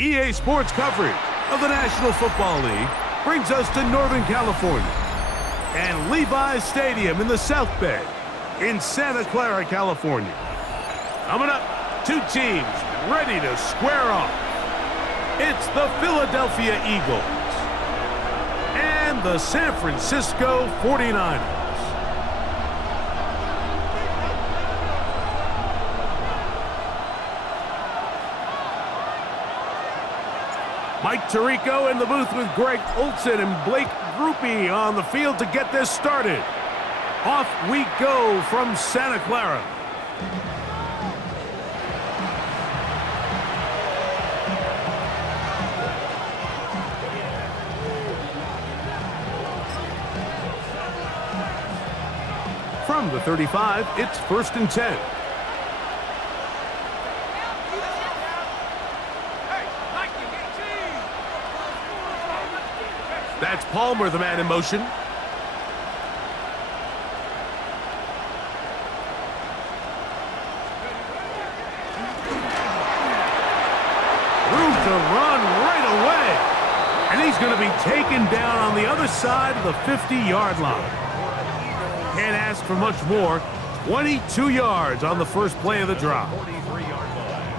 EA Sports coverage of the National Football League brings us to Northern California and Levi's Stadium in the South Bay in Santa Clara, California. Coming up, two teams ready to square off. It's the Philadelphia Eagles and the San Francisco 49ers. Mike Tirico in the booth with Greg Olson and Blake Groupie on the field to get this started. Off we go from Santa Clara. From the 35, it's 1st and 10. That's Palmer, the man in motion. Room to run right away. And he's going to be taken down on the other side of the 50-yard line. Can't ask for much more. 22 yards on the first play of the drive.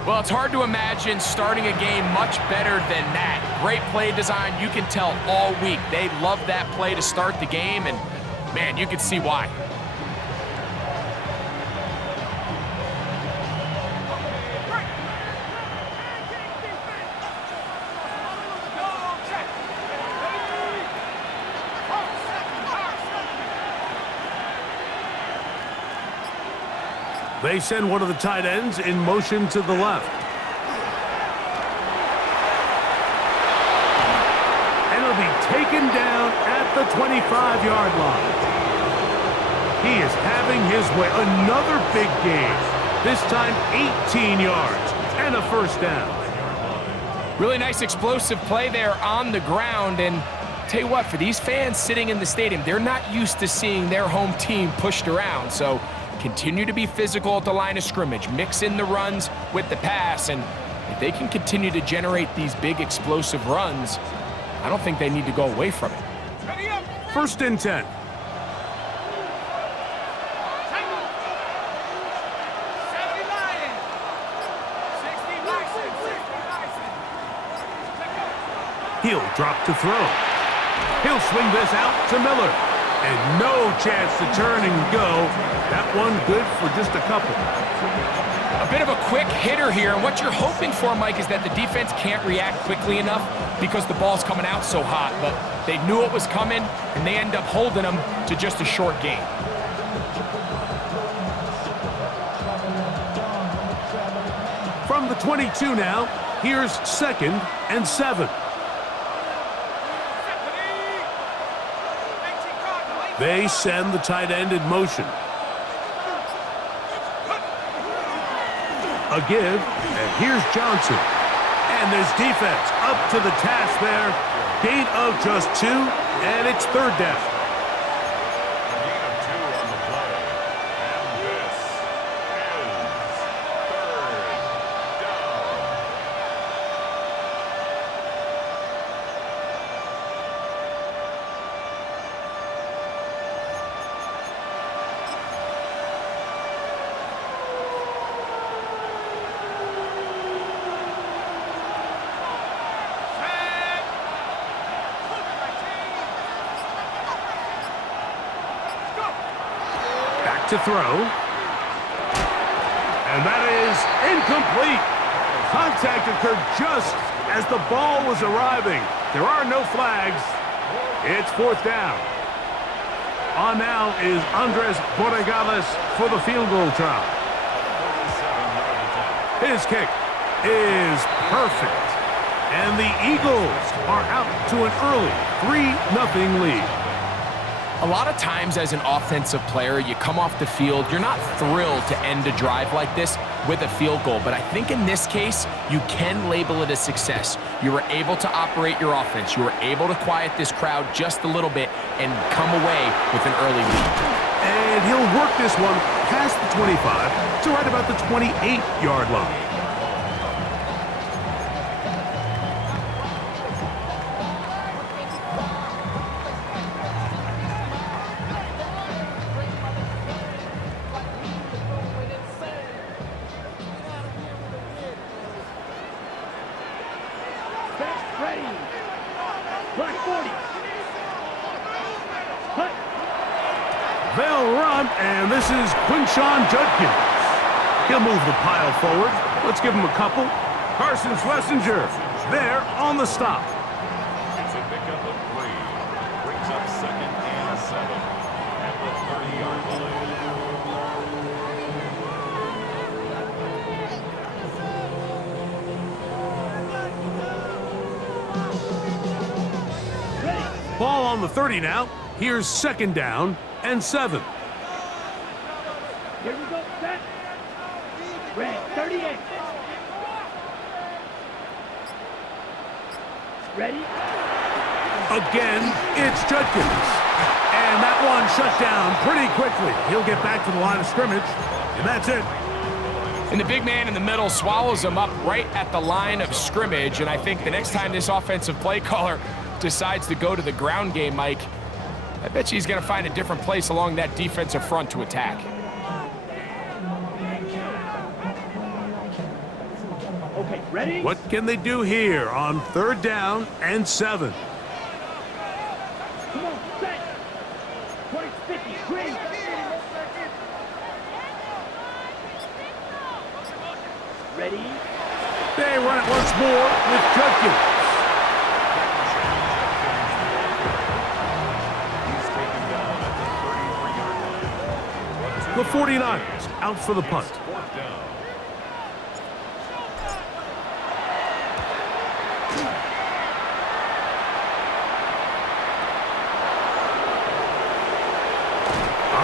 Well, it's hard to imagine starting a game much better than that. Great play design. You can tell all week they love that play to start the game, and, man, you can see why. They send one of the tight ends in motion to the left. And it'll be taken down at the 25-yard line. He is having his way. Another big game. This time 18 yards and a first down. Really nice explosive play there on the ground. And tell you what, for these fans sitting in the stadium, they're not used to seeing their home team pushed around. So continue to be physical at the line of scrimmage. Mix in the runs with the pass. And if they can continue to generate these big explosive runs, I don't think they need to go away from it. 1st and 10. He'll drop to throw. He'll swing this out to Miller. And no chance to turn and go. That one good for just a couple. A bit of a quick hitter here. And what you're hoping for, Mike, is that the defense can't react quickly enough because the ball's coming out so hot. But they knew it was coming, and they end up holding them to just a short gain. From the 22 now, here's 2nd and 7. They send the tight end in motion. A give, and here's Johnson. And there's defense up to the task there. Gain of just 2, and it's 3rd down. To throw. And that is incomplete. Contact occurred just as the ball was arriving. There are no flags. It's 4th down. On now is Andres Borregales for the field goal try. His kick is perfect. And the Eagles are out to an early 3-0 lead. A lot of times as an offensive player, you come off the field, you're not thrilled to end a drive like this with a field goal. But I think in this case, you can label it a success. You were able to operate your offense. You were able to quiet this crowd just a little bit and come away with an early lead. And he'll work this one past the 25 to right about the 28-yard line. They'll run, and this is Quinshawn Judkins. He'll move the pile forward. Let's give him a couple. Carson Schlesinger there on the stop. It's a pickup of 3. Brings up 2nd and 7 at the 30-yard line. Ball on the 30 now. Here's 2nd down and 7. Here we go, set. Red, 38. Ready? Again, it's Judkins. And that one shut down pretty quickly. He'll get back to the line of scrimmage, and that's it. And the big man in the middle swallows him up right at the line of scrimmage, and I think the next time this offensive play caller decides to go to the ground game, Mike, I bet you he's going to find a different place along that defensive front to attack. Okay, ready? What can they do here on 3rd down and 7? Come on, set. 20, 50, green. Ready? They run it once more with Judkins. He's taken down at the 33-yard line. The 49ers out for the punt. 4th down.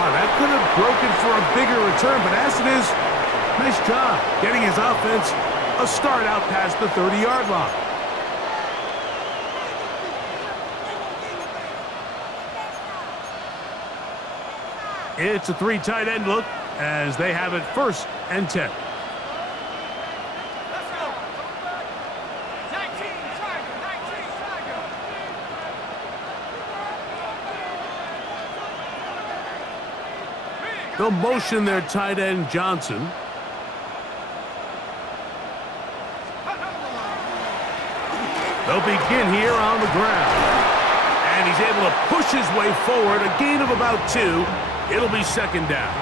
That could have broken for a bigger return, but as it is, nice job getting his offense a start out past the 30-yard line. It's a 3 tight end look as they have it 1st and 10. They'll motion their tight end, Johnson. They'll begin here on the ground. And he's able to push his way forward, a gain of about 2. It'll be 2nd down.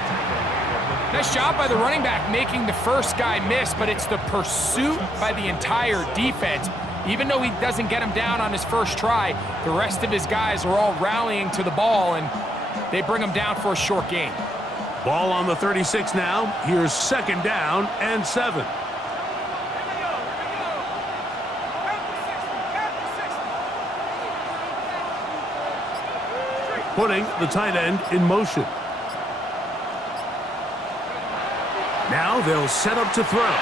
Nice job by the running back making the first guy miss, but it's the pursuit by the entire defense. Even though he doesn't get him down on his first try, the rest of his guys are all rallying to the ball, and they bring him down for a short gain. Ball on the 36 now. Here's 2nd down and 7. Putting the tight end in motion. Now they'll set up to throw.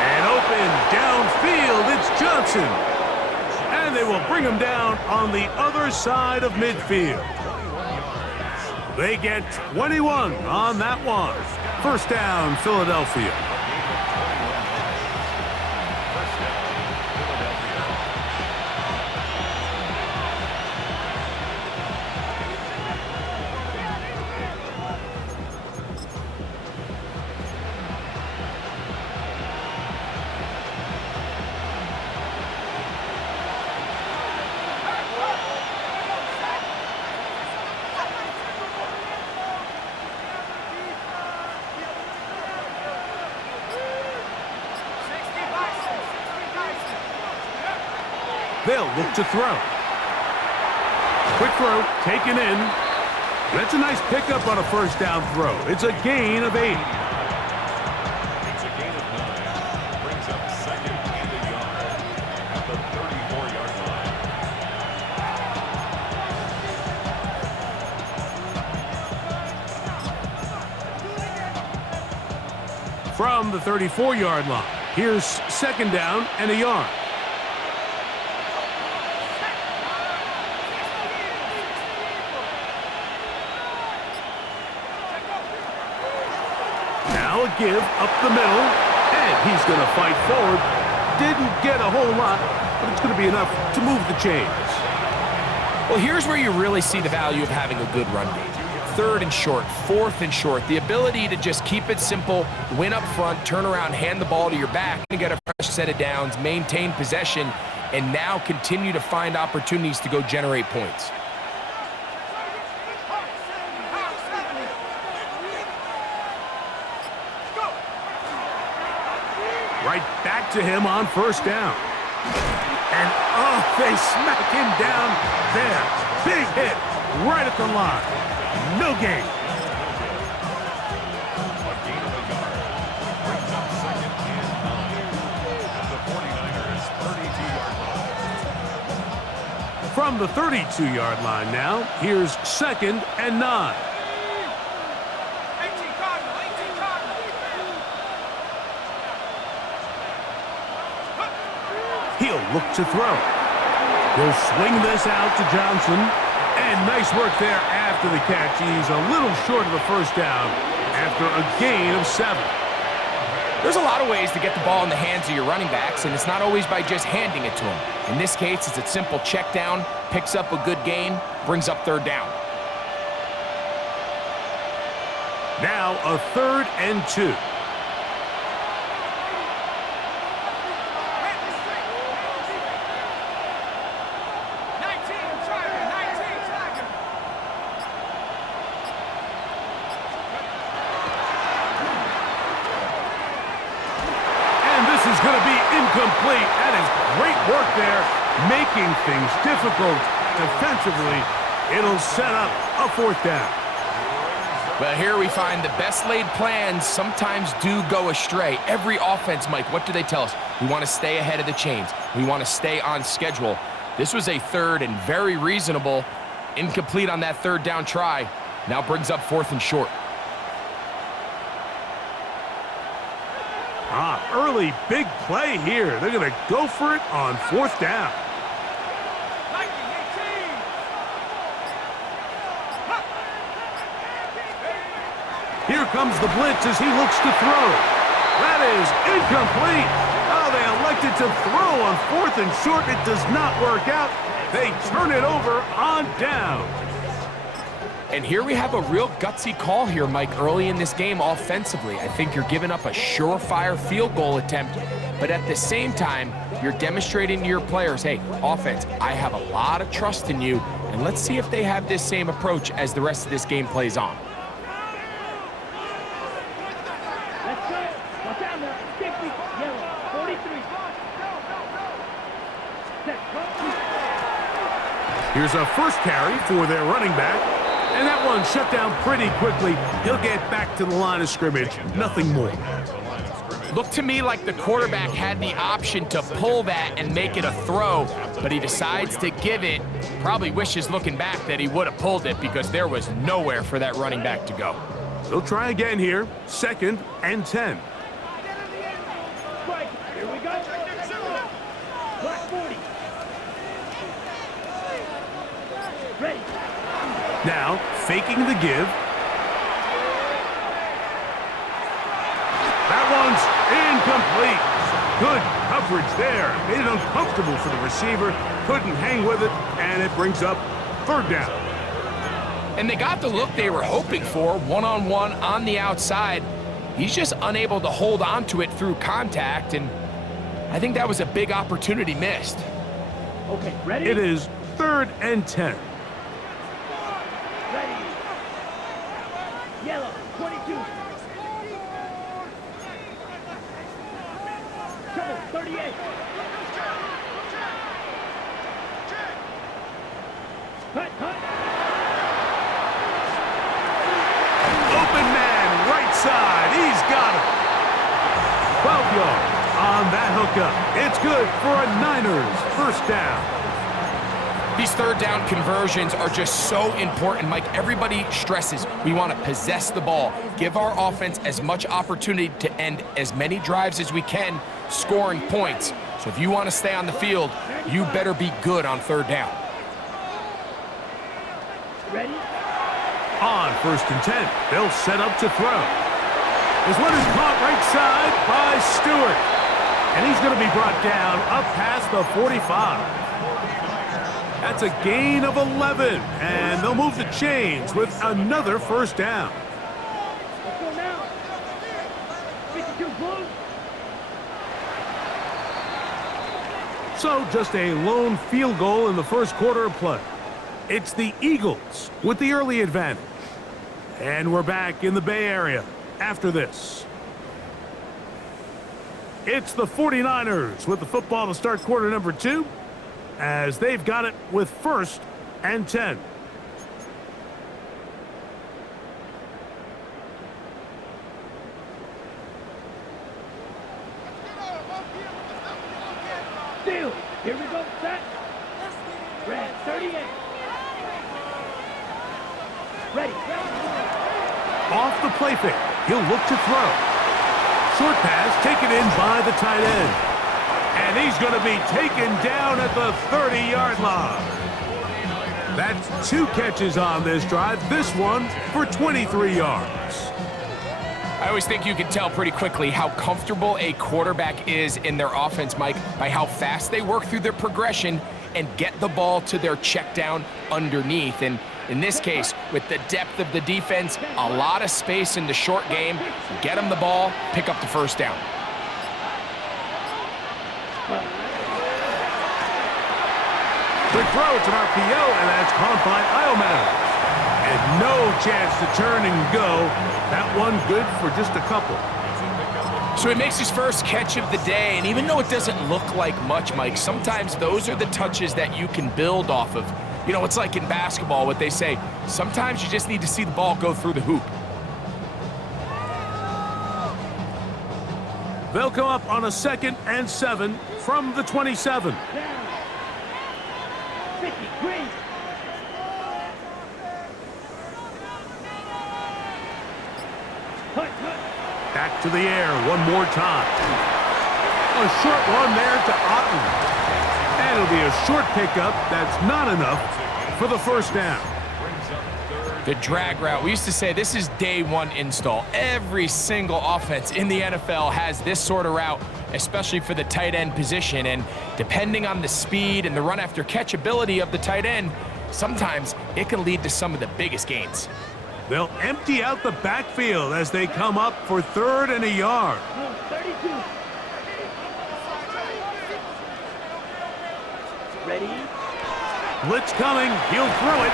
And open downfield, it's Johnson. And they will bring him down on the other side of midfield. They get 21 on that one. 1st down, Philadelphia. They'll look to throw. Quick throw, taken in. That's a nice pickup on a 1st down throw. It's a gain of 8. It's a gain of 9. Brings up 2nd and a yard at the 34-yard line. From the 34-yard line, here's 2nd down and a yard. Now a give up the middle, and he's going to fight forward. Didn't get a whole lot, but it's going to be enough to move the chains. Well, here's where you really see the value of having a good run game. 3rd and short, 4th and short. The ability to just keep it simple, win up front, turn around, hand the ball to your back, and get a fresh set of downs, maintain possession, and now continue to find opportunities to go generate points. Right back to him on first down. And, oh, they smack him down there. Big hit right at the line. No gain. A gain of a yard. Brings up second and 9. And the 49ers 32-yard line. From the 32-yard line now, here's second and 9. He'll look to throw. He'll swing this out to Johnson. And nice work there after the catch. He's a little short of the first down after a gain of 7. There's a lot of ways to get the ball in the hands of your running backs, and it's not always by just handing it to them. In this case, it's a simple check down, picks up a good gain, brings up third down. Now a 3rd and 2. Incomplete. That is great work there, making things difficult defensively. It'll set up a 4th down. Well, here we find the best laid plans sometimes do go astray. Every offense, Mike, what do they tell us? We want to stay ahead of the chains. We want to stay on schedule. This was a 3rd and very reasonable. Incomplete on that 3rd down try. Now brings up 4th and short. Early big play here. They're going to go for it on 4th down. Here comes the blitz as he looks to throw. That is incomplete. Oh, they elected to throw on 4th and short. It does not work out. They turn it over on down. And here we have a real gutsy call here, Mike, early in this game offensively. I think you're giving up a surefire field goal attempt, but at the same time, you're demonstrating to your players, hey, offense, I have a lot of trust in you, and let's see if they have this same approach as the rest of this game plays on. Let's go. Watch out now. 50, yellow, 43. Set, go. Here's a first carry for their running back. And that one shut down pretty quickly. He'll get back to the line of scrimmage. Nothing more. Looked to me like the quarterback had the option to pull that and make it a throw, but he decides to give it. Probably wishes looking back that he would have pulled it because there was nowhere for that running back to go. They'll try again here. 2nd and 10. Right, here we go. Black 40. Ready. Now, faking the give. That one's incomplete. Good coverage there. Made it uncomfortable for the receiver. Couldn't hang with it, and it brings up 3rd down. And they got the look they were hoping for, one-on-one on the outside. He's just unable to hold on to it through contact, and I think that was a big opportunity missed. Okay, ready? It is 3rd and 10. Ready. Yellow, 22. Trouble, 38. Cut. Open man, right side. He's got it. 12 yards on that hookup. It's good for a Niners 1st down. These 3rd down conversions are just so important, Mike. Everybody stresses we want to possess the ball, give our offense as much opportunity to end as many drives as we can, scoring points. So if you want to stay on the field, you better be good on 3rd down. Ready? On 1st and 10, they'll set up to throw. This one is caught right side by Stewart. And he's going to be brought down up past the 45. That's a gain of 11, and they'll move the chains with another 1st down. Let's go now. 52 blue. So just a lone field goal in the 1st quarter of play. It's the Eagles with the early advantage. And we're back in the Bay Area after this. It's the 49ers with the football to start quarter number 2, as they've got it with 1st and 10. Steal. Here we go, set. Red 38. Ready. Off the play fake, he'll look to throw. Short pass taken in by the tight end. And he's going to be taken down at the 30-yard line. That's 2 catches on this drive, this one for 23 yards. I always think you can tell pretty quickly how comfortable a quarterback is in their offense, Mike, by how fast they work through their progression and get the ball to their check down underneath. And in this case, with the depth of the defense, a lot of space in the short game, get them the ball, pick up the first down. Quick throw, it's an RPO, and that's caught by Iomatter. And no chance to turn and go. That one good for just a couple. So he makes his first catch of the day, and even though it doesn't look like much, Mike, sometimes those are the touches that you can build off of. You know, it's like in basketball, what they say, sometimes you just need to see the ball go through the hoop. They'll come up on a 2nd and 7 from the 27. 50, green. Back to the air one more time. A short one there to Otten. And it'll be a short pickup. That's not enough for the first down. The drag route. We used to say this is day 1 install. Every single offense in the NFL has this sort of route, especially for the tight end position. And depending on the speed and the run after catch ability of the tight end, sometimes it can lead to some of the biggest gains. They'll empty out the backfield as they come up for 3rd and a yard. 32. Ready? Blitz coming. He'll throw it.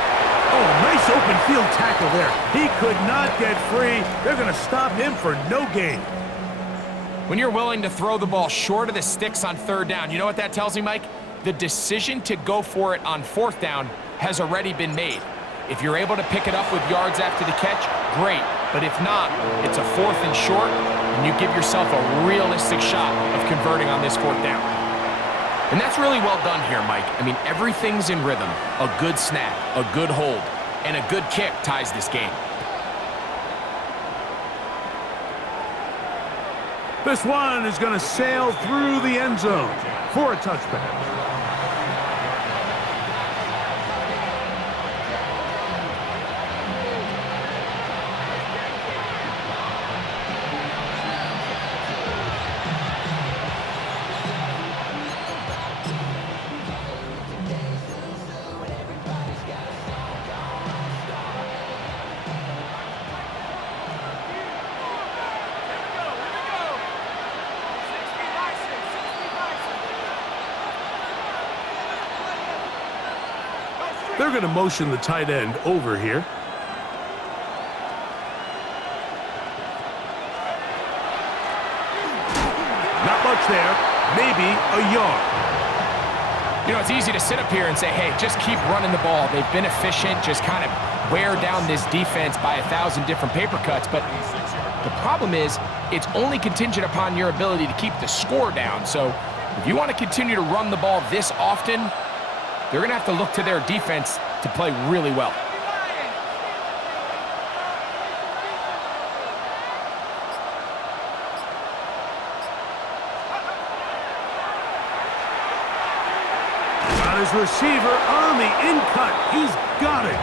Oh, nice open field tackle there. He could not get free. They're going to stop him for no gain. When you're willing to throw the ball short of the sticks on 3rd down, you know what that tells me, Mike? The decision to go for it on 4th down has already been made. If you're able to pick it up with yards after the catch, great. But if not, it's a 4th and short, and you give yourself a realistic shot of converting on this 4th down. And that's really well done here, Mike. I mean, everything's in rhythm. A good snap, a good hold, and a good kick ties this game. This one is going to sail through the end zone for a touchback. They're going to motion the tight end over here. Not much there, maybe a yard. You know, it's easy to sit up here and say, hey, just keep running the ball. They've been efficient, just kind of wear down this defense by 1,000 different paper cuts. But the problem is, it's only contingent upon your ability to keep the score down. So if you want to continue to run the ball this often, they're going to have to look to their defense to play really well. Got his receiver on the in-cut. He's got it.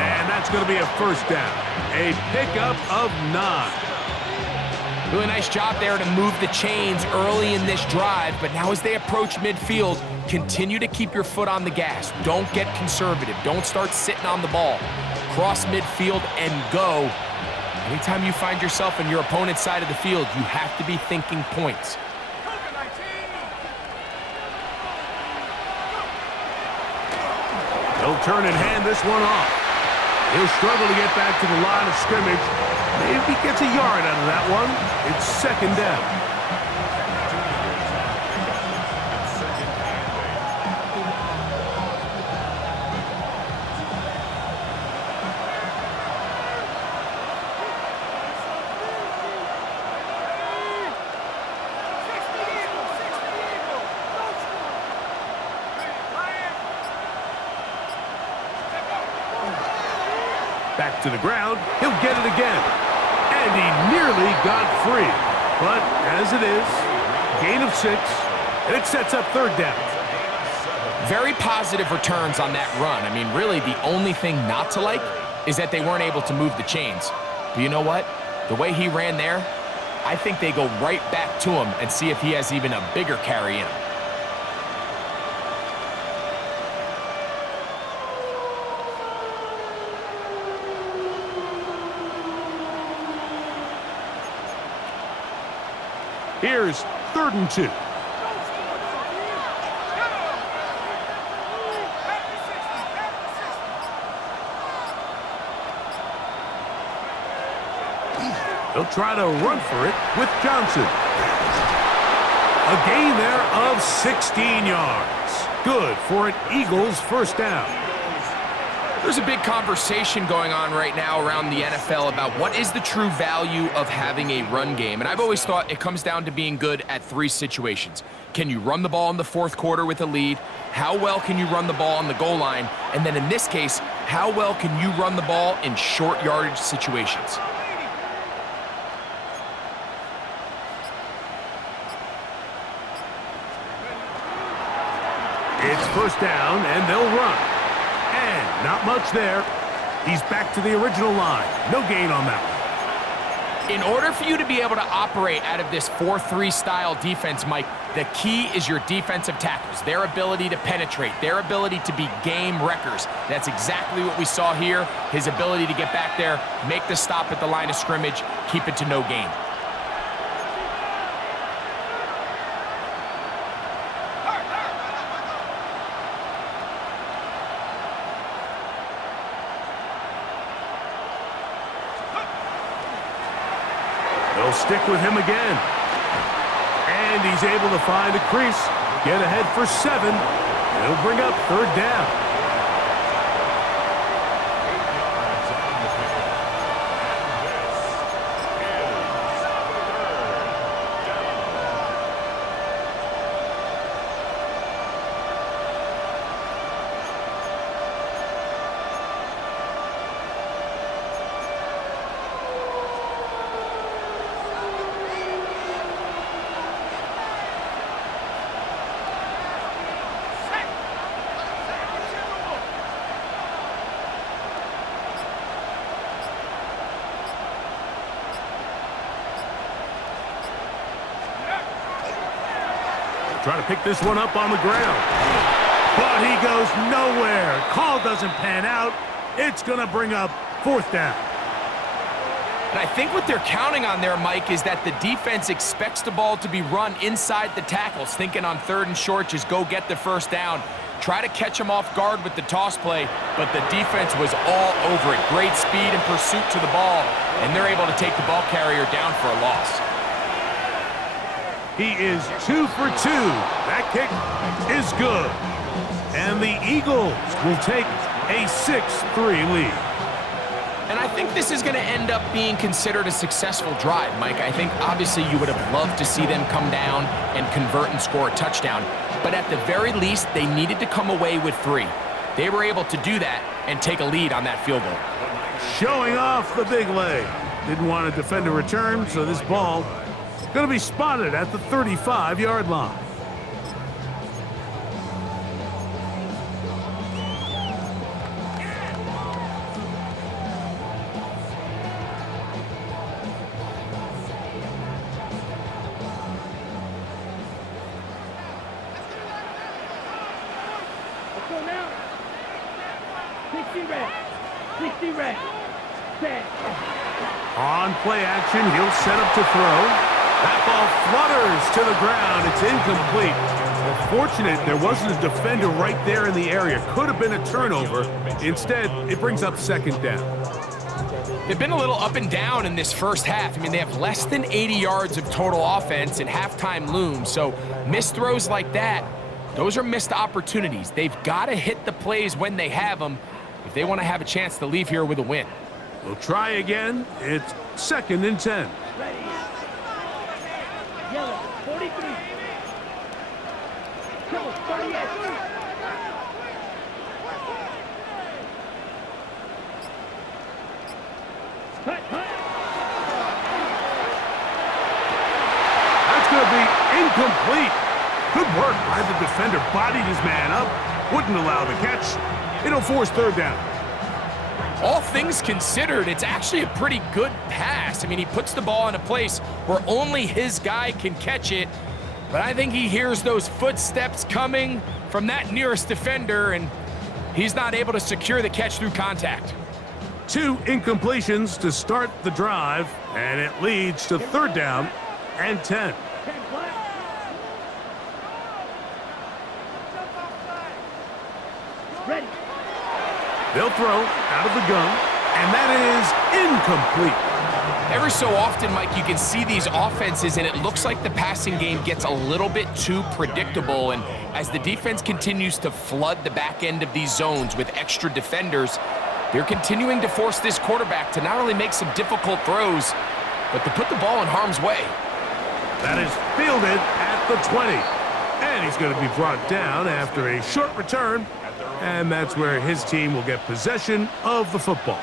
And that's going to be a first down. A pickup of 9. Really nice job there to move the chains early in this drive, but now as they approach midfield, continue to keep your foot on the gas. Don't get conservative. Don't start sitting on the ball. Cross midfield and go. Anytime you find yourself on your opponent's side of the field, you have to be thinking points. He'll turn and hand this one off. He'll struggle to get back to the line of scrimmage. Maybe gets a yard out of that one. It's 2nd down. Back to the ground. He'll get it again. And he nearly got free. But as it is, gain of 6, and it sets up third down. Very positive returns on that run. I mean, really, the only thing not to like is that they weren't able to move the chains. But you know what? The way he ran there, I think they go right back to him and see if he has even a bigger carry in him. Here's 3rd and 2. He'll try to run for it with Johnson. A gain there of 16 yards. Good for an Eagles first down. There's a big conversation going on right now around the NFL about what is the true value of having a run game. And I've always thought it comes down to being good at 3 situations. Can you run the ball in the 4th quarter with a lead? How well can you run the ball on the goal line? And then in this case, how well can you run the ball in short yardage situations? It's first down, and they'll run. And not much there. He's back to the original line. No gain on that one. In order for you to be able to operate out of this 4-3 style defense, Mike, the key is your defensive tackles, their ability to penetrate, their ability to be game wreckers. That's exactly what we saw here, his ability to get back there, make the stop at the line of scrimmage, keep it to no gain. They'll stick with him again. And he's able to find a crease. Get ahead for 7. He'll bring up third down. Trying to pick this one up on the ground. But he goes nowhere. Call doesn't pan out. It's going to bring up 4th down. And I think what they're counting on there, Mike, is that the defense expects the ball to be run inside the tackles, thinking on 3rd and short, just go get the first down. Try to catch him off guard with the toss play, but the defense was all over it. Great speed and pursuit to the ball, and they're able to take the ball carrier down for a loss. He is 2 for 2. That kick is good. And the Eagles will take a 6-3 lead. And I think this is going to end up being considered a successful drive, Mike. I think obviously you would have loved to see them come down and convert and score a touchdown. But at the very least, they needed to come away with 3. They were able to do that and take a lead on that field goal. Showing off the big leg. Didn't want to defend a return, so this ball going to be spotted at the 35-yard line. Let's go now. 60 red. 60 red. Set. On play action, he'll set up to throw. That ball flutters to the ground. It's incomplete. Well, fortunate there wasn't a defender right there in the area. Could have been a turnover. Instead, it brings up 2nd down. They've been a little up and down in this first half. I mean, they have less than 80 yards of total offense and halftime looms. So missed throws like that, those are missed opportunities. They've got to hit the plays when they have them if they want to have a chance to leave here with a win. We'll try again. It's 2nd and 10. Ready. Yellow. 43. Triple. 38. Cut, cut. That's going to be incomplete. Good work by the defender. Bodied his man up. Wouldn't allow the catch. It'll force third down. All things considered, it's actually a pretty good pass. I mean, he puts the ball in a place where only his guy can catch it, but I think he hears those footsteps coming from that nearest defender, and he's not able to secure the catch through contact. 2 incompletions to start the drive, and it leads to third down and 10. 10 flat. Ready. They'll throw out of the gun, and that is incomplete. Every so often, Mike, you can see these offenses, and it looks like the passing game gets a little bit too predictable. And as the defense continues to flood the back end of these zones with extra defenders, they're continuing to force this quarterback to not only make some difficult throws, but to put the ball in harm's way. That is fielded at the 20. And he's going to be brought down after a short return. And that's where his team will get possession of the football.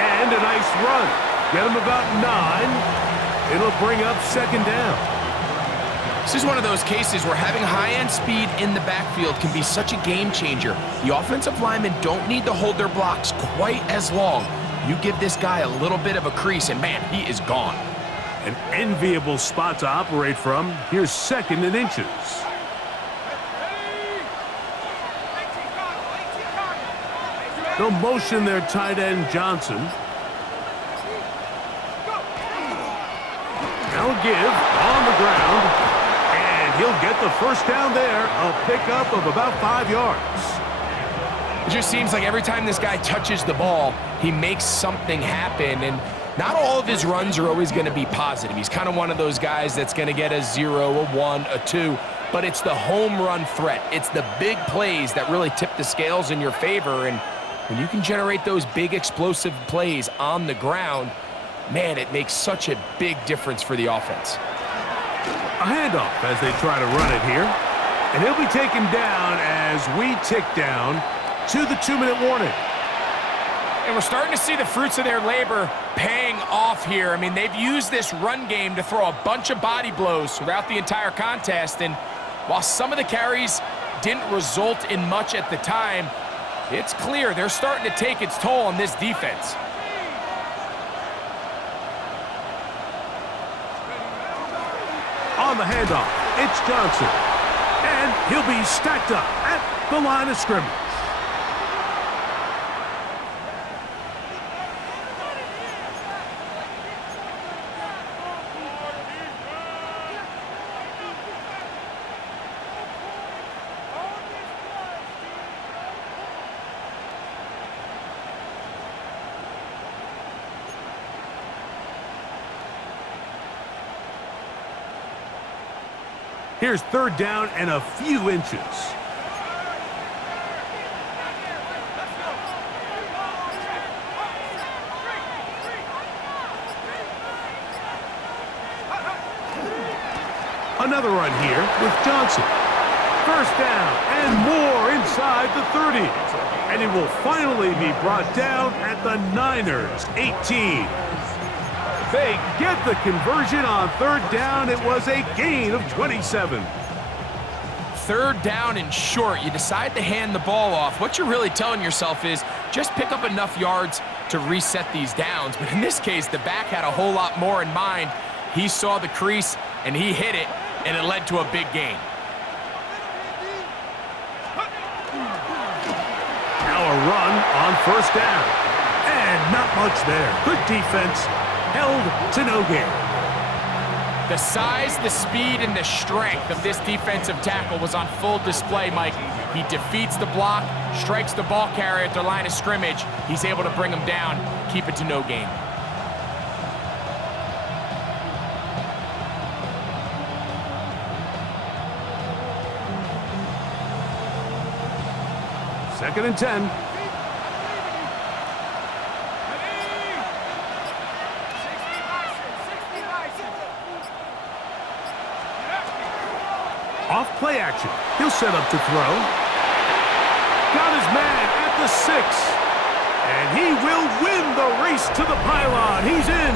And a nice run. Get him about 9. It'll bring up second down. This is one of those cases where having high-end speed in the backfield can be such a game changer. The offensive linemen don't need to hold their blocks quite as long. You give this guy a little bit of a crease, and man, he is gone. An enviable spot to operate from. Here's second and inches. They'll motion their tight end Johnson. Now give on the ground, and he'll get the first down there, a pickup of about 5 yards. It just seems like every time this guy touches the ball, he makes something happen, and not all of his runs are always going to be positive. He's kind of one of those guys that's going to get a 0, a 1, a 2, but it's the home run threat. It's the big plays that really tip the scales in your favor, and when you can generate those big explosive plays on the ground, man, it makes such a big difference for the offense. A handoff as they try to run it here. And he'll be taken down as we tick down to the 2-minute warning. And we're starting to see the fruits of their labor paying off here. I mean, they've used this run game to throw a bunch of body blows throughout the entire contest. And while some of the carries didn't result in much at the time, it's clear they're starting to take its toll on this defense. On the handoff, it's Johnson. And he'll be stacked up at the line of scrimmage. Here's third down and a few inches. Another run here with Johnson. First down and more inside the 30. And he will finally be brought down at the Niners' 18. They get the conversion on third down. It was a gain of 27. Third down and short. You decide to hand the ball off. What you're really telling yourself is just pick up enough yards to reset these downs. But in this case, the back had a whole lot more in mind. He saw the crease, and he hit it, and it led to a big gain. Now a run on first down. And not much there. Good defense. Held to no gain. The size, the speed, and the strength of this defensive tackle was on full display, Mike. He defeats the block, strikes the ball carrier at the line of scrimmage. He's able to bring him down, keep it to no gain. Second and 10. Off play action. He'll set up to throw. Got his man at the 6. And he will win the race to the pylon. He's in.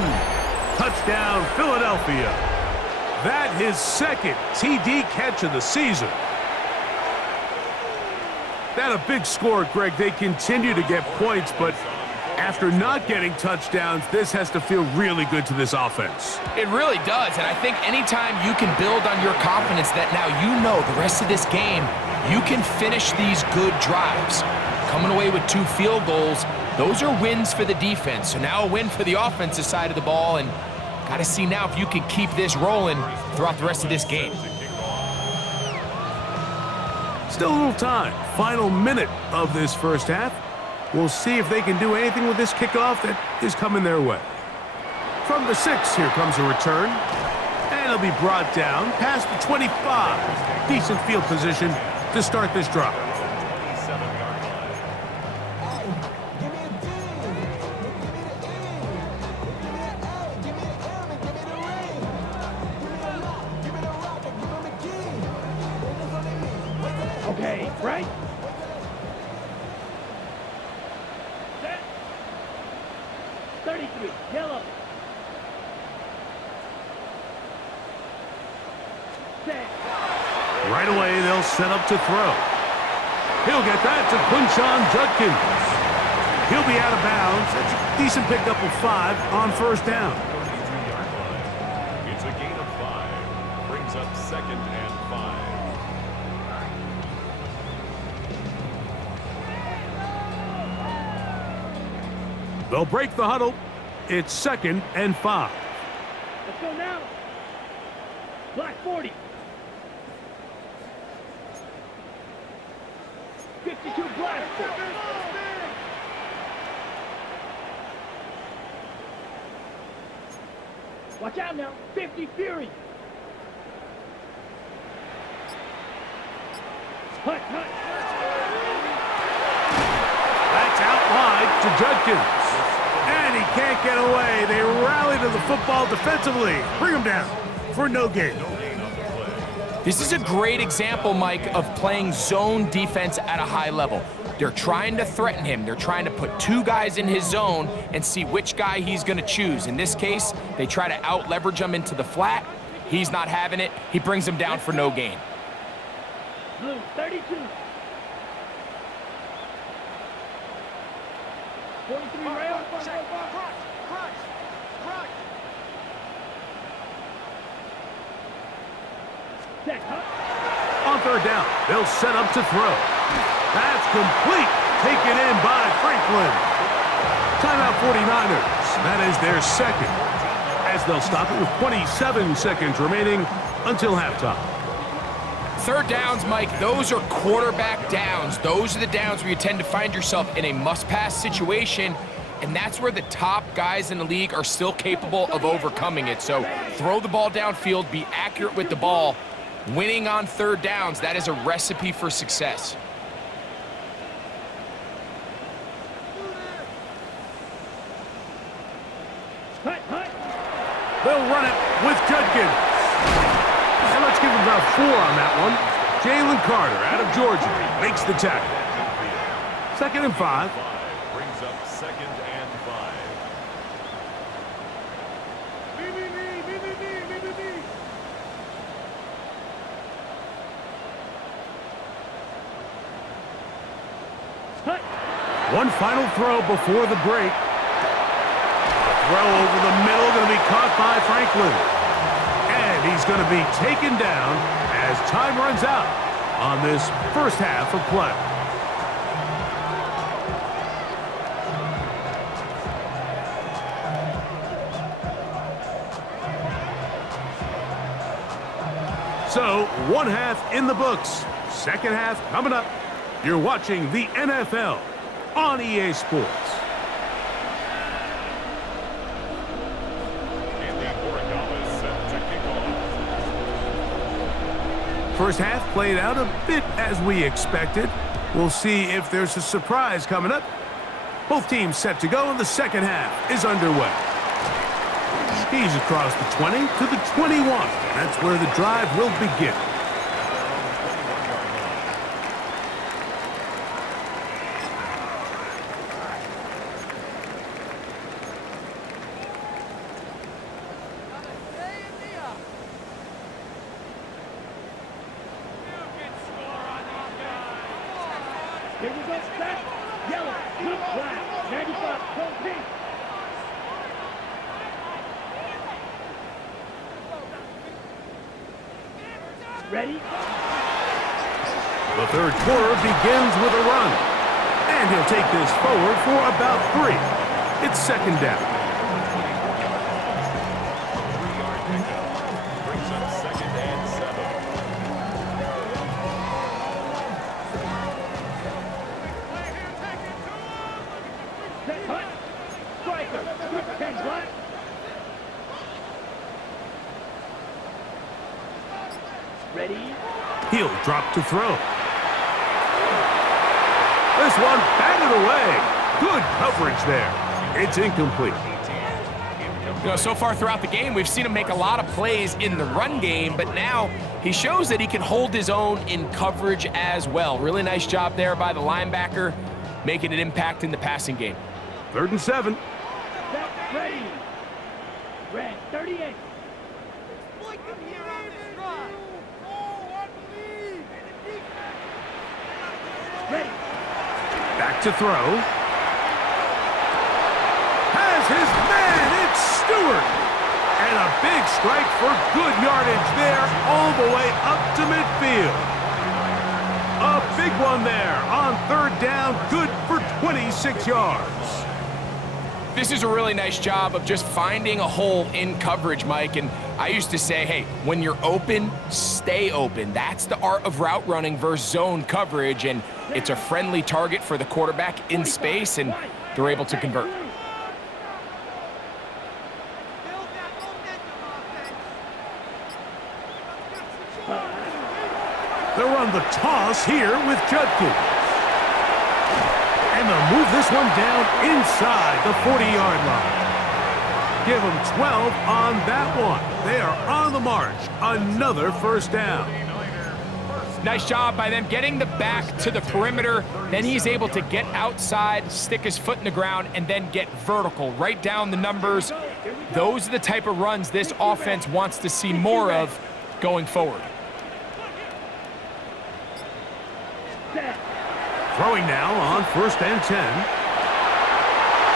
Touchdown, Philadelphia. That his second TD catch of the season. That a big score, Greg. They continue to get points, but after not getting touchdowns, this has to feel really good to this offense. It really does, and I think anytime you can build on your confidence that now you know the rest of this game, you can finish these good drives. Coming away with 2 field goals, those are wins for the defense. So now a win for the offensive side of the ball, and got to see now if you can keep this rolling throughout the rest of this game. Still a little time. Final minute of this first half. We'll see if they can do anything with this kickoff that is coming their way. From the 6, here comes a return. And it'll be brought down past the 25. Decent field position to start this drive. Okay, right? Set. 33, yellow. Set. Right away, they'll set up to throw. He'll get that to Quinshon Judkins. He'll be out of bounds. That's a decent pickup of 5 on first down. 33-yard line. It's a gain of 5. Brings up second and 5. They'll break the huddle. It's second and 5. Let's go now. Black 40. 52 black. Watch out now. 50 Fury. Hut, hut. That's out wide to Judkins. And he can't get away. They rally to the football defensively. Bring him down for no gain. This is a great example, Mike, of playing zone defense at a high level. They're trying to threaten him. They're trying to put 2 guys in his zone and see which guy he's going to choose. In this case, they try to out-leverage him into the flat. He's not having it. He brings him down for no gain. Blue 32. 43 rail. Set, huh? On third down, they'll set up to throw. That's complete. Taken in by Franklin. Timeout 49ers. That is their second. As they'll stop it with 27 seconds remaining until halftime. Third downs, Mike, those are quarterback downs. Those are the downs where you tend to find yourself in a must-pass situation, and that's where the top guys in the league are still capable of overcoming it. So throw the ball downfield, be accurate with the ball. Winning on third downs, that is a recipe for success. Hut, hut. They'll run it with Judkins. And let's give him about 4 on that one. Jalen Carter out of Georgia makes the tackle. Second and 5. Brings up second and 5. Hut. One final throw before the break. Throw over the middle, going to be caught by Franklin. And he's going to be taken down as time runs out on this first half of play. So, one half in the books. Second half coming up. You're watching the NFL on EA Sports. And the Oregon is set to kick off. First half played out a bit as we expected. We'll see if there's a surprise coming up. Both teams set to go, and the second half is underway. He's across the 20 to the 21. That's where the drive will begin. Here we go, set, yellow, blue, black, 95, home team. Ready? The third quarter begins with a run. And he'll take this forward for about 3. It's second down. 3-yard pickup. Brings up second and 7. Set, hut, striker, WK10 black. Ready? He'll drop to throw. This one batted away. Good coverage there. It's incomplete. You know, so far throughout the game, we've seen him make a lot of plays in the run game, but now he shows that he can hold his own in coverage as well. Really nice job there by the linebacker, making an impact in the passing game. 3rd and 7. Set, ready. Red, 38. Ready. Back to throw. Has his man. It's Stewart. And a big strike for good yardage there all the way up to midfield. A big one there on 3rd down. Good for 26 yards. This is a really nice job of just finding a hole in coverage, Mike. And I used to say, hey, when you're open, stay open. That's the art of route running versus zone coverage. And it's a friendly target for the quarterback in space, and they're able to convert. They'll run the toss here with Judkins. And they'll move this one down inside the 40-yard line. Give them 12 on that one. They are on the march. Another first down. Nice job by them getting the back to the perimeter. Then he's able to get outside, stick his foot in the ground, and then get vertical. Right down the numbers. Those are the type of runs this offense wants to see more of going forward. Throwing now on 1st and 10.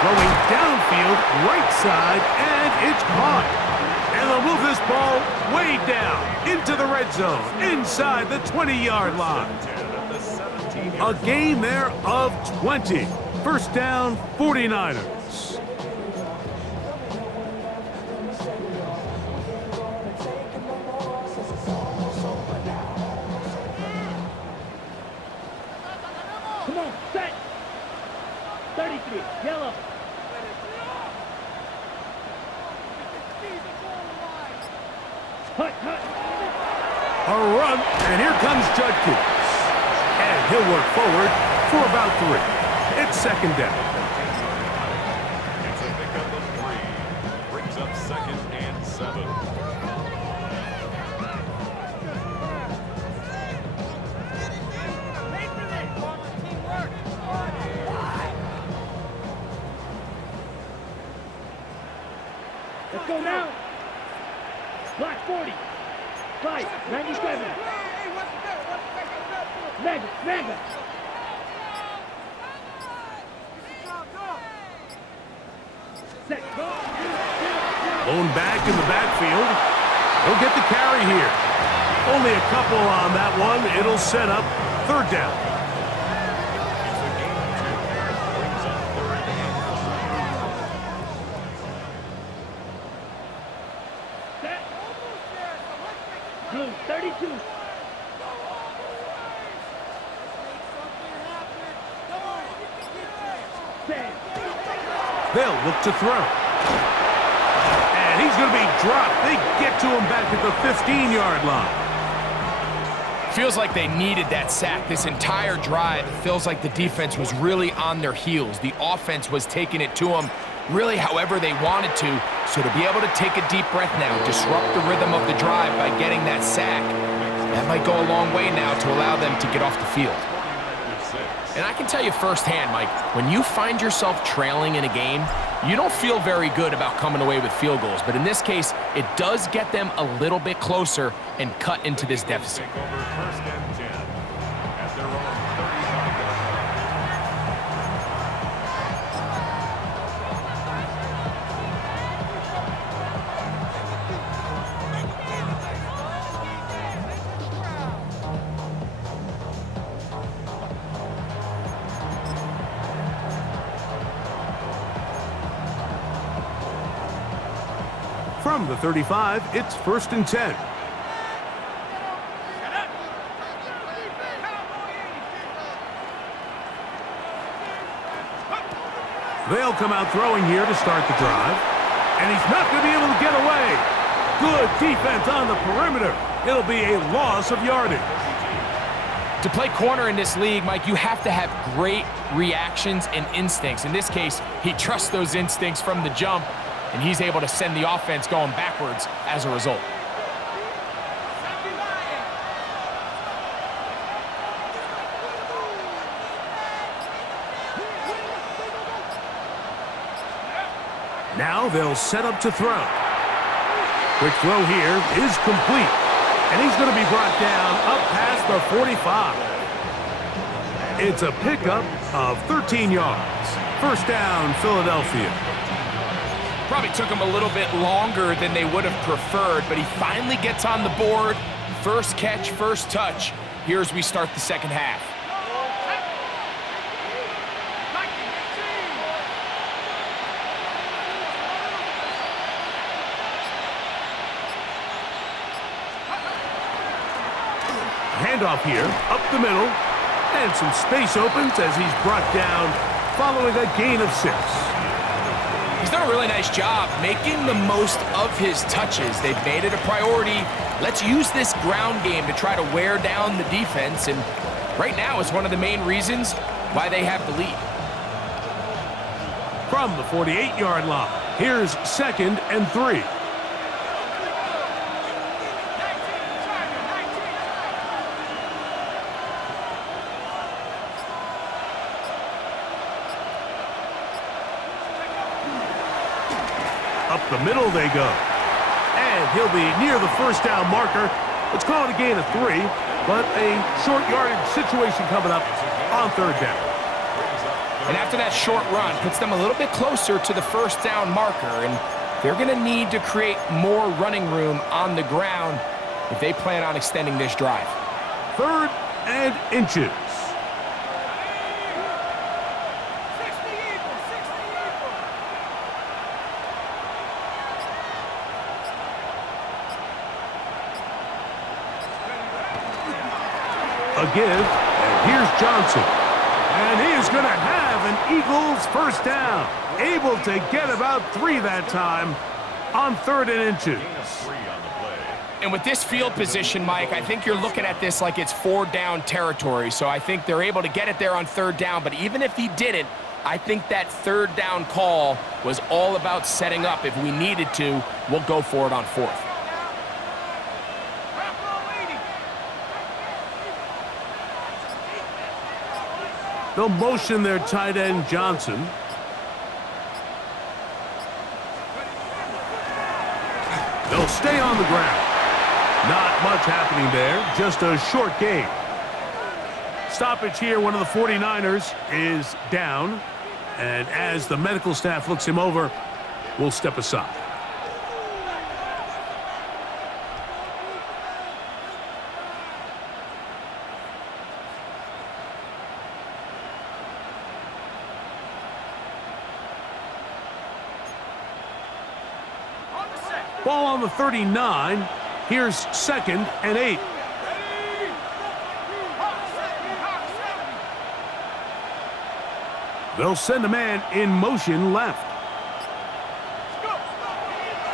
Throwing downfield, right side, and it's caught. And they'll move this ball way down into the red zone, inside the 20-yard line. A gain there of 20. First down, 49ers. Come on, set. 33, yellow. Hut, hut. A run, and here comes Judkins. And he'll work forward for about 3. It's second down. It's a pickup of 3. Brings up second and 7. Let's go now. Black 40. Fight, 97. Mega, mega. Set, go. Blown back in the backfield. He'll get the carry here. Only a couple on that one. It'll set up 3rd down. Brings up 3rd and 5. Set. Blue, 32. Sam. They'll look to throw. And he's going to be dropped. They get to him back at the 15-yard line. Feels like they needed that sack this entire drive. It feels like the defense was really on their heels. The offense was taking it to them really however they wanted to. So to be able to take a deep breath now, disrupt the rhythm of the drive by getting that sack, that might go a long way now to allow them to get off the field. And I can tell you firsthand, Mike, when you find yourself trailing in a game, you don't feel very good about coming away with field goals. But in this case, it does get them a little bit closer and cut into this deficit. Take over first and 10 at their own 35-yard From the 35, it's first and 10. They'll come out throwing here to start the drive. And he's not going to be able to get away. Good defense on the perimeter. It'll be a loss of yardage. To play corner in this league, Mike, you have to have great reactions and instincts. In this case, he trusts those instincts from the jump, and he's able to send the offense going backwards as a result. Now they'll set up to throw. Quick throw here is complete. And he's going to be brought down up past the 45. It's a pickup of 13 yards. First down, Philadelphia. Probably took him a little bit longer than they would have preferred, but he finally gets on the board. First catch, first touch. Here as we start the second half. Handoff here, up the middle, and some space opens as he's brought down following a gain of 6. He's done a really nice job making the most of his touches. They've made it a priority. Let's use this ground game to try to wear down the defense, and right now is one of the main reasons why they have the lead. From the 48-yard line, here's second and 3. Up the middle they go. And he'll be near the first down marker. Let's call it a gain of 3, but a short yardage situation coming up on third down. And after that short run, puts them a little bit closer to the first down marker, and they're going to need to create more running room on the ground if they plan on extending this drive. Third and inches. A give, and here's Johnson. And he is going to have an Eagles first down. Able to get about 3 that time on third and inches. And with this field position, Mike, I think you're looking at this like it's 4-down territory. So I think they're able to get it there on third down. But even if he didn't, I think that third down call was all about setting up. If we needed to, we'll go for it on fourth. They'll motion their tight end, Johnson. They'll stay on the ground. Not much happening there, just a short gain. Stoppage here, one of the 49ers is down. And as the medical staff looks him over, we'll step aside. Ball on the 39, Here's 2nd and 8. They'll send a man in motion left.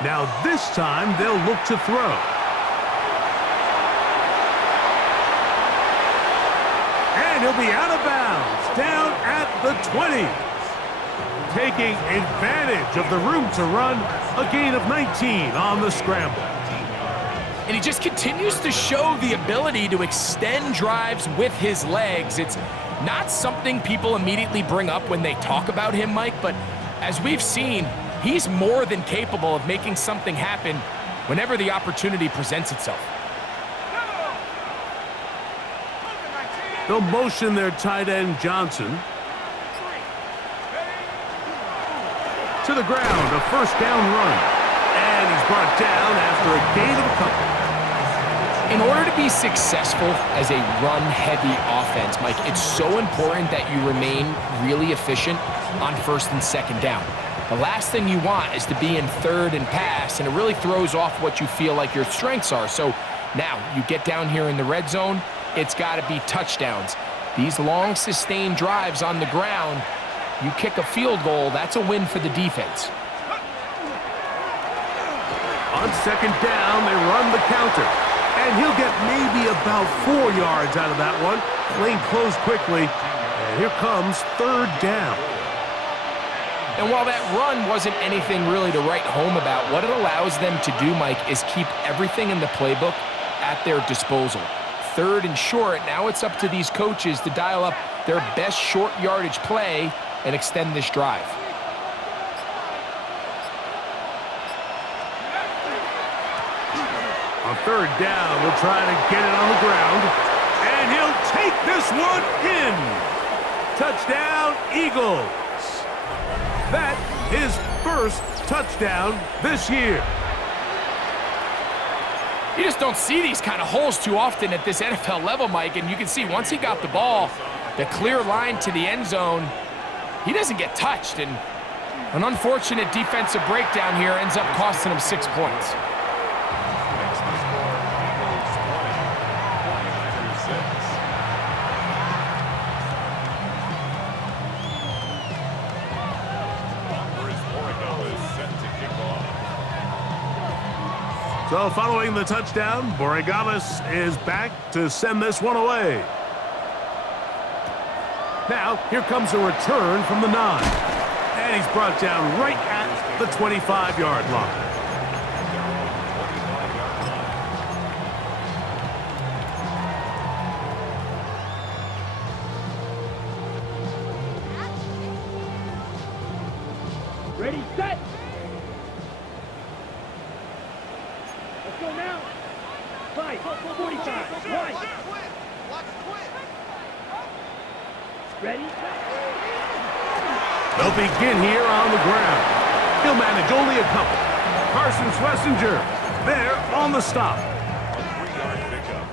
Now this time they'll look to throw. And he'll be out of bounds, down at the 20. Taking advantage of the room to run, a gain of 19 on the scramble. And he just continues to show the ability to extend drives with his legs. It's not something people immediately bring up when they talk about him, Mike, but as we've seen, he's more than capable of making something happen whenever the opportunity presents itself. They'll motion their tight end Johnson to the ground, a first down run. And he's brought down after a gain of a couple. In order to be successful as a run-heavy offense, Mike, it's so important that you remain really efficient on 1st and 2nd down. The last thing you want is to be in 3rd and pass, and it really throws off what you feel like your strengths are. So now you get down here in the red zone, it's got to be touchdowns. These long, sustained drives on the ground, you kick a field goal, that's a win for the defense. On 2nd down, they run the counter. And he'll get maybe about 4 yards out of that one. Lane closed quickly. And here comes 3rd down. And while that run wasn't anything really to write home about, what it allows them to do, Mike, is keep everything in the playbook at their disposal. 3rd and short, now it's up to these coaches to dial up their best short yardage play and extend this drive. On 3rd down, we'll try to get it on the ground. And he'll take this one in. Touchdown, Eagles. That his first touchdown this year. You just don't see these kind of holes too often at this NFL level, Mike, and you can see once he got the ball, the clear line to the end zone, he doesn't get touched, and an unfortunate defensive breakdown here ends up costing him 6 points. So following the touchdown, Borregales is back to send this one away. Now, here comes a return from the 9. And he's brought down right at the 25-yard line. Ready, set. Let's go now. 5, 45, 1. Ready? They'll begin here on the ground. He'll manage only a couple. Carson Schlesinger there on the stop. A 3-yard pickup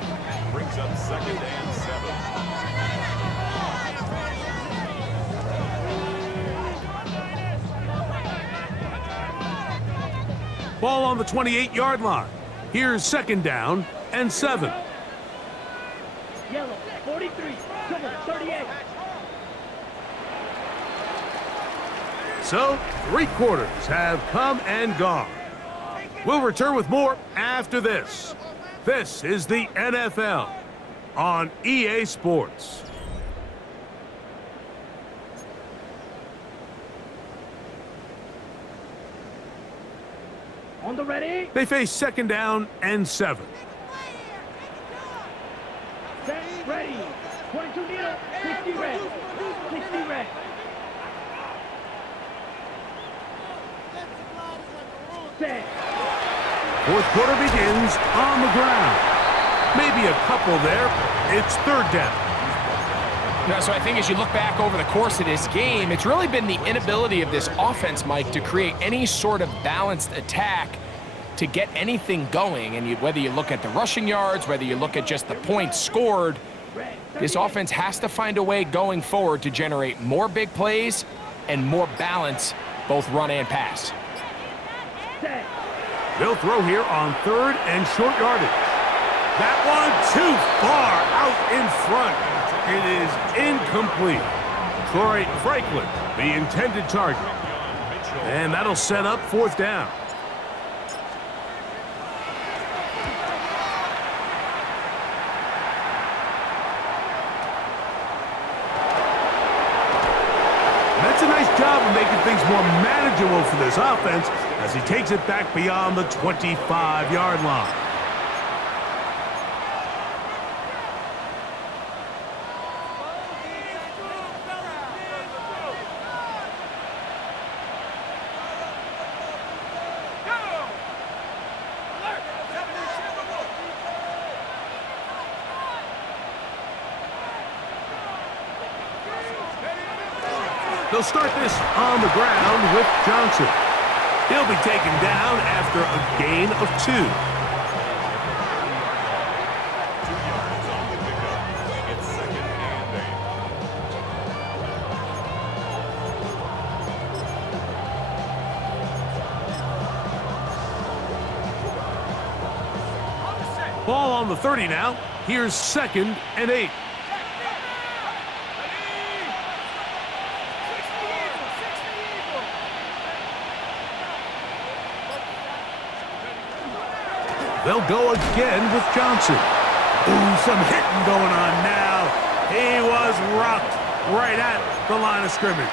brings up 2nd and 7. Ball on the 28-yard line. Here's 2nd down and 7. Yellow, 43, silver, 38. So, 3 quarters have come and gone. We'll return with more after this. This is the NFL on EA Sports. On the ready. They face 2nd down and 7. Set, ready. 22 needle, 60 red. 60 red. Set. 4th quarter begins on the ground. Maybe a couple there. It's 3rd down. Yeah, so I think as you look back over the course of this game, it's really been the inability of this offense, Mike, to create any sort of balanced attack to get anything going. And whether you look at the rushing yards, whether you look at just the points scored, this offense has to find a way going forward to generate more big plays and more balance, both run and pass. They'll throw here on 3rd and short yardage. That one too far out in front. It is incomplete. Troy Franklin, the intended target. And that'll set up 4th down. That's a nice job of making things more manageable for this offense as he takes it back beyond the 25-yard line. They'll start this on the ground with Johnson. He'll be taken down after a gain of 2. 2 yards on the pickup. It's 2nd and 8. Ball on the 30 now. Here's 2nd and 8. They'll go again with Johnson. Ooh, some hitting going on now. He was rocked right at the line of scrimmage.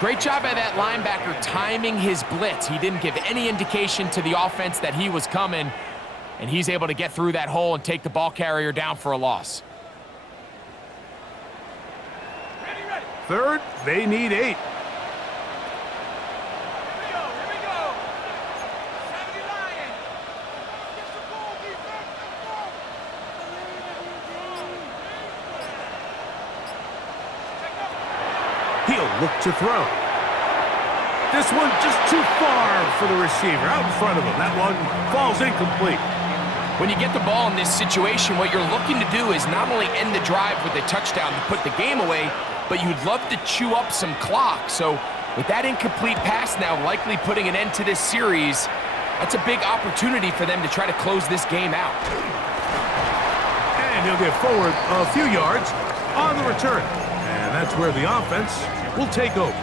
Great job by that linebacker timing his blitz. He didn't give any indication to the offense that he was coming, and he's able to get through that hole and take the ball carrier down for a loss. 3rd, they need 8. He'll look to throw. This one just too far for the receiver out in front of him. That one falls incomplete. When you get the ball in this situation, what you're looking to do is not only end the drive with a touchdown to put the game away, but you'd love to chew up some clock. So with that incomplete pass now likely putting an end to this series, that's a big opportunity for them to try to close this game out. And he'll get forward a few yards on the return. And that's where the offense will take over.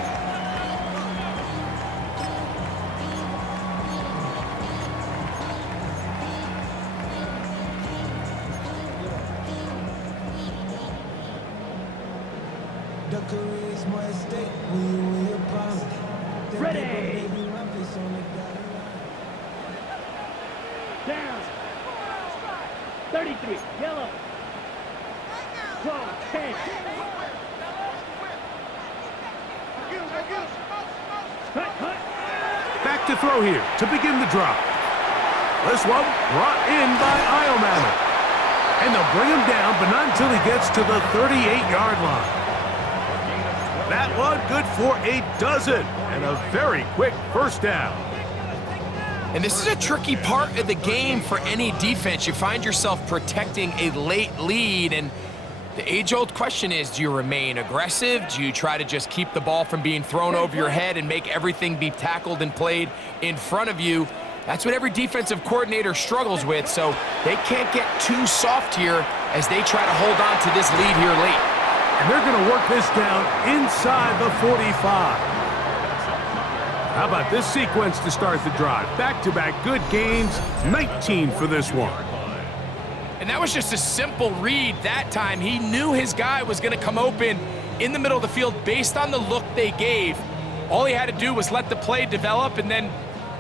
Ready. Down. 33. Yellow. 12. 10. Back to throw here to begin the drop. This one brought in by Iomanner. And they'll bring him down, but not until he gets to the 38-yard line. That one good for a dozen and a very quick 1st down. And this is a tricky part of the game for any defense. You find yourself protecting a late lead, and the age-old question is, do you remain aggressive? Do you try to just keep the ball from being thrown over your head and make everything be tackled and played in front of you? That's what every defensive coordinator struggles with, so they can't get too soft here as they try to hold on to this lead here late. And they're going to work this down inside the 45. How about this sequence to start the drive? Back-to-back good gains, 19 for this one. And that was just a simple read that time. He knew his guy was going to come open in the middle of the field based on the look they gave. All he had to do was let the play develop and then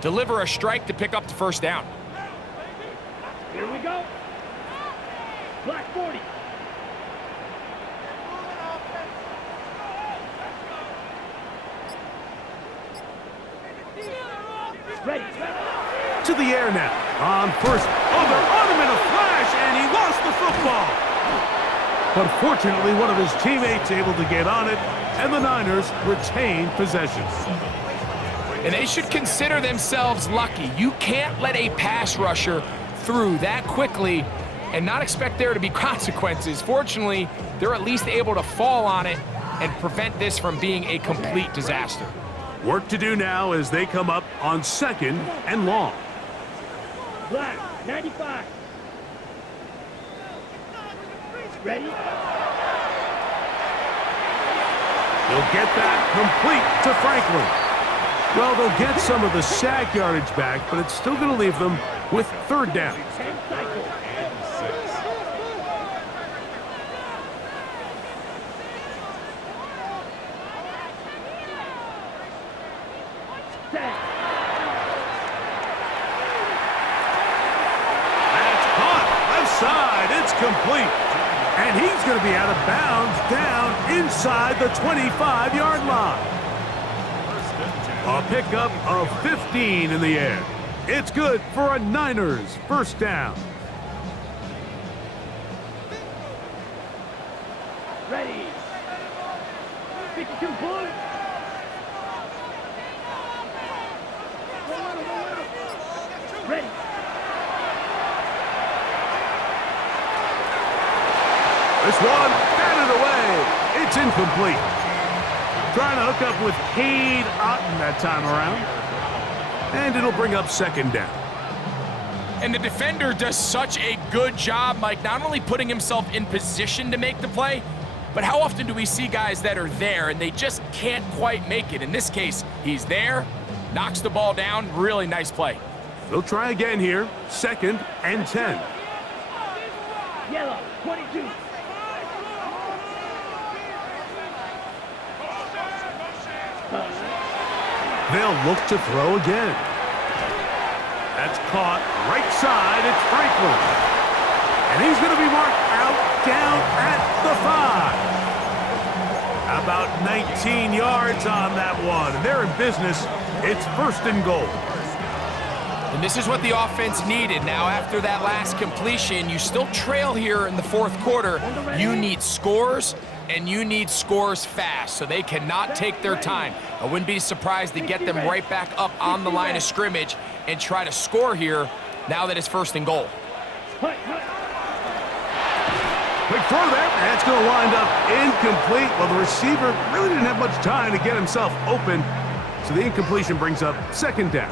deliver a strike to pick up the 1st down. Here we go. Black 40. Ready. To the air now. On 1st. Oh, they're on him in a flash, and he lost the football. But fortunately, one of his teammates able to get on it, and the Niners retain possession. And they should consider themselves lucky. You can't let a pass rusher through that quickly and not expect there to be consequences. Fortunately, they're at least able to fall on it and prevent this from being a complete disaster. Work to do now as they come up on 2nd and long. Black, 95. Ready? They'll get that complete to Franklin. Well, they'll get some of the sack yardage back, but it's still going to leave them with 3rd down. 10 cycles. And 6. Set. That's caught. Left side. It's complete. And he's going to be out of bounds down inside the 25-yard line. A pickup of 15 in the air. It's good for a Niners 1st down. Ready. 52 blue. Ready. This one batted away. It's incomplete. Trying to hook up with Cade Otton that time around. And it'll bring up 2nd down. And the defender does such a good job, Mike, not only putting himself in position to make the play, but how often do we see guys that are there and they just can't quite make it? In this case, he's there, knocks the ball down. Really nice play. They'll try again here. 2nd and 10. Yellow, 22. They'll look to throw again. That's caught right side. It's Franklin. And he's going to be marked out down at the 5. About 19 yards on that one. And they're in business. It's 1st and goal. And this is what the offense needed. Now, after that last completion, you still trail here in the 4th quarter. You need scores, and you need scores fast, so they cannot take their time. I wouldn't be surprised to get them right back up on the line of scrimmage and try to score here now that it's 1st and goal. Quick throw there. That's going to wind up incomplete. Well, the receiver really didn't have much time to get himself open, so the incompletion brings up 2nd down.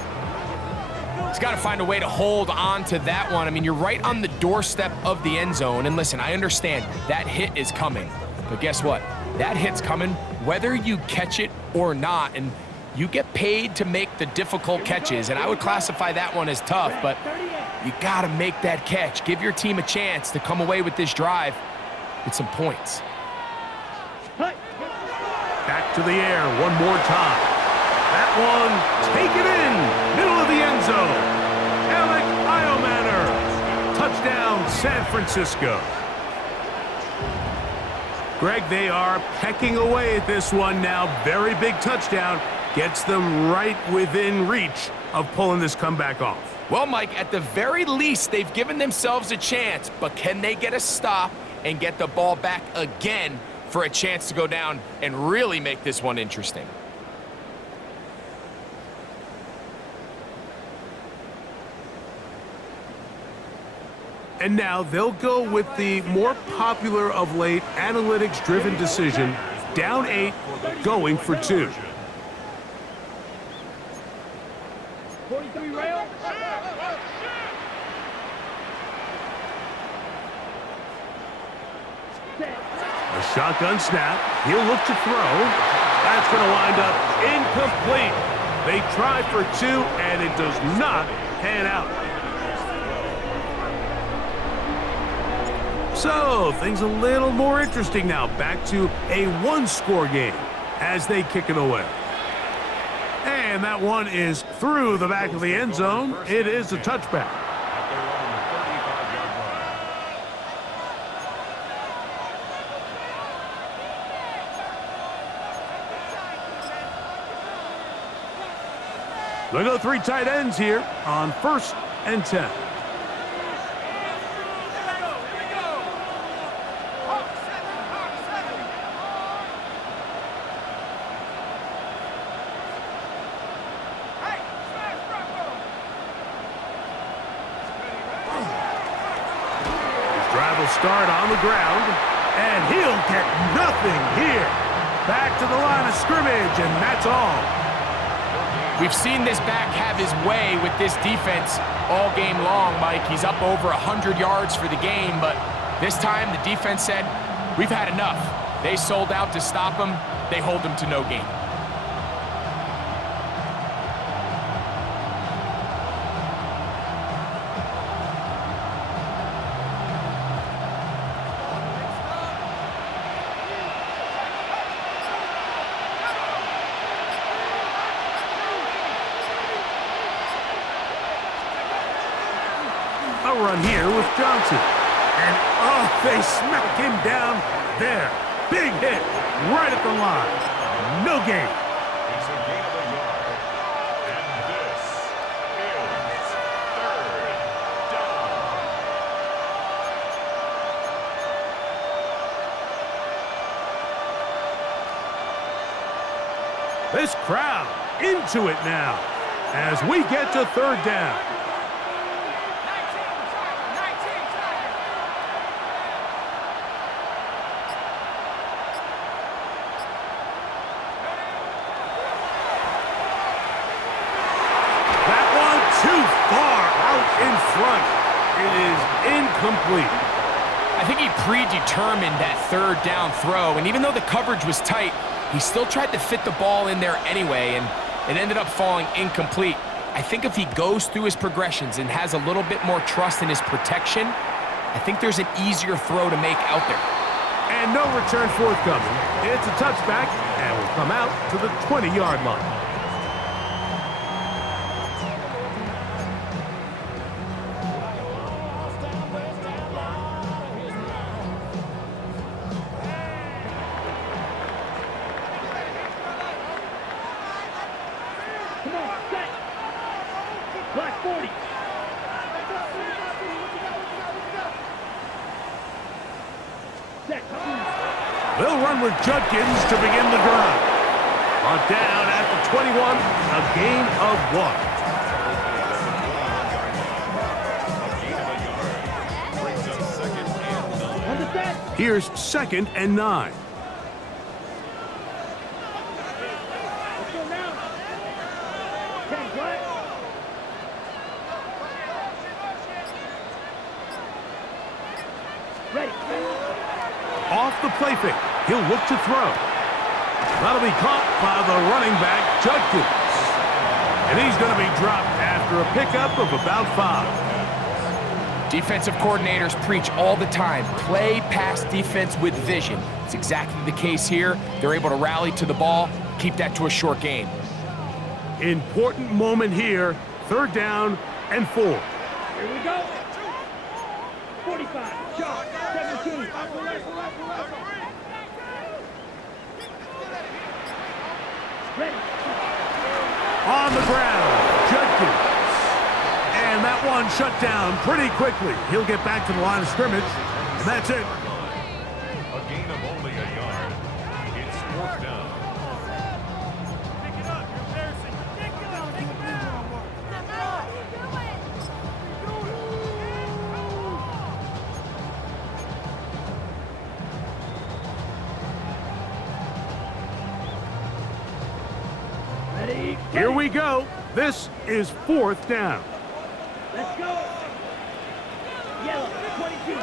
He's got to find a way to hold on to that one. I mean, you're right on the doorstep of the end zone. And listen, I understand that hit is coming. But guess what? That hit's coming whether you catch it or not. And you get paid to make the difficult catches. And I would classify that one as tough. But you got to make that catch. Give your team a chance to come away with this drive with some points. Back to the air one more time. That one, take it in, middle of the end zone. Alec Iomanner, touchdown San Francisco. Greg, they are pecking away at this one now. Very big touchdown. Gets them right within reach of pulling this comeback off. Well, Mike, at the very least, they've given themselves a chance, but can they get a stop and get the ball back again for a chance to go down and really make this one interesting? And now they'll go with the more popular of late analytics-driven decision, down 8, going for 2. 43 rail. A shotgun snap. He'll look to throw. That's going to wind up incomplete. They try for 2, and it does not pan out. So, things a little more interesting now. Back to a 1-score game as they kick it away. And that one is through the back of the end zone. It is a touchback. They'll go 3 tight ends here on 1st and 10. Start on the ground, and he'll get nothing here. Back to the line of scrimmage, and that's all. We've seen this back have his way with this defense all game long, Mike. He's up over 100 yards for the game, but this time the defense said, we've had enough. They sold out to stop him. They hold him to no gain. A run here with Johnson. And, oh, they smack him down there. Big hit right at the line. No gain. It's a gain of a yard. And this is third down. This crowd into it now as we get to third down. That one too far out in front. It is incomplete. I think he predetermined that third down throw, and even though the coverage was tight, he still tried to fit the ball in there anyway, and it ended up falling incomplete. I think if he goes through his progressions and has a little bit more trust in his protection, I think there's an easier throw to make out there. And no return forthcoming. It's a touchback and will come out to the 20-yard line. Come on, set. Black 40. Set. They'll run with Judkins to begin the drive. On down at the 21, a gain of 1. Brings up second and 9. On the set. Here's 2nd and 9. Let's go now. 10 black. Ready. Off the play fake. He'll look to throw. That'll be caught by the running back, Judkins. And he's going to be dropped after a pickup of about 5. Defensive coordinators preach all the time, play pass defense with vision. It's exactly the case here. They're able to rally to the ball, keep that to a short gain. Important moment here. 3rd down and 4. Here we go. 45. Shot. 17. Ready. On the ground, Judkins. And that one shut down pretty quickly. He'll get back to the line of scrimmage, and that's it. A gain of only a yard. It's 4th down. Ready. Here we go. This is 4th down. Let's go. Yellow. 22.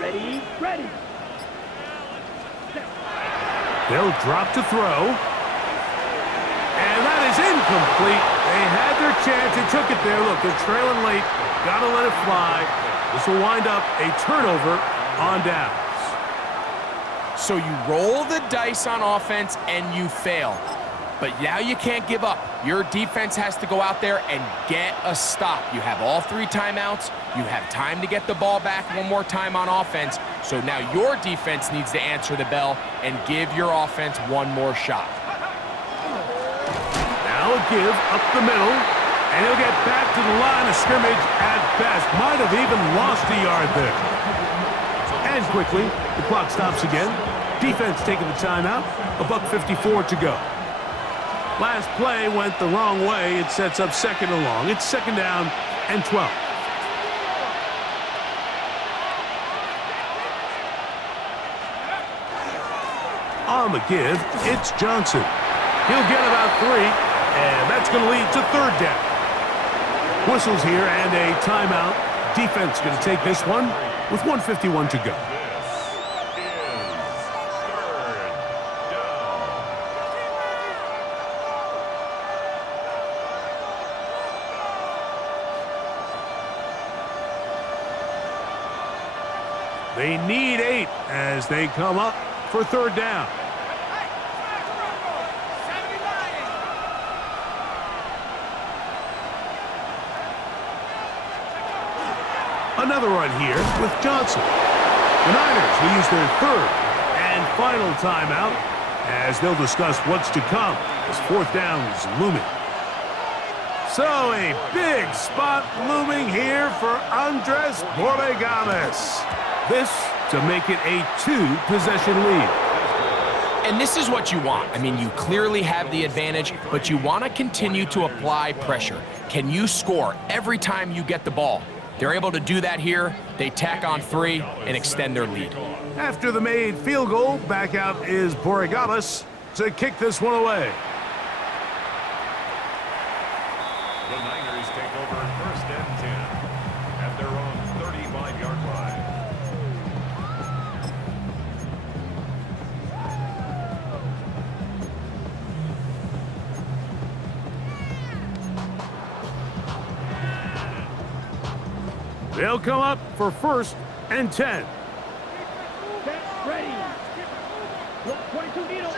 Ready. Ready. They'll drop to throw. And that is incomplete. They had their chance. They took it there. Look, they're trailing late. Got to let it fly. This will wind up a turnover on downs. So you roll the dice on offense and you fail. But now you can't give up. Your defense has to go out there and get a stop. You have all 3 timeouts. You have time to get the ball back one more time on offense. So now your defense needs to answer the bell and give your offense one more shot. Now a give up the middle. And he'll get back to the line of scrimmage at best. Might have even lost a yard there. And quickly, the clock stops again. Defense taking the timeout. $1:54 to go. Last play went the wrong way. It sets up 2nd and long. It's 2nd down and 12. On the give, it's Johnson. He'll get about 3, and that's going to lead to third down. Whistles here and a timeout. Defense going to take this one with 1:51 to go. They need 8 as they come up for third down. Another run here with Johnson. The Niners will use their third and final timeout as they'll discuss what's to come as fourth down is looming. So a big spot looming here for Andres Borregames. This to make it a 2-possession lead. And this is what you want. I mean, you clearly have the advantage, but you want to continue to apply pressure. Can you score every time you get the ball? They're able to do that here. They tack on 3 and extend their lead. After the made field goal, back out is Borregames to kick this one away. The Niners take over first and 10 at their own 35-yard line. They'll come up for first and 10. Set, ready. Look, 22 needle. Go.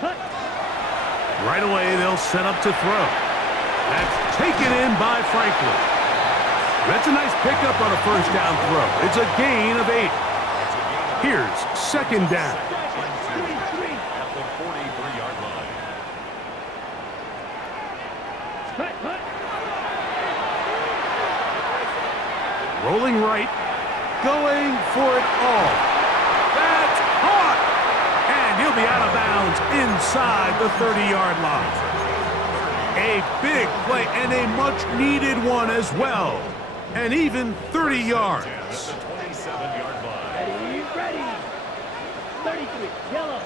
Cut. Right away, they'll set up to throw. That's taken in by Franklin. That's a nice pickup on a first down throw. It's a gain of 8. Here's second down. At the 43-yard line. Cut. Rolling right, going for it all. That's caught! And he'll be out of bounds inside the 30-yard line. A big play and a much-needed one as well. And even 30 yards. At the 27-yard line. Ready. 33, yellow.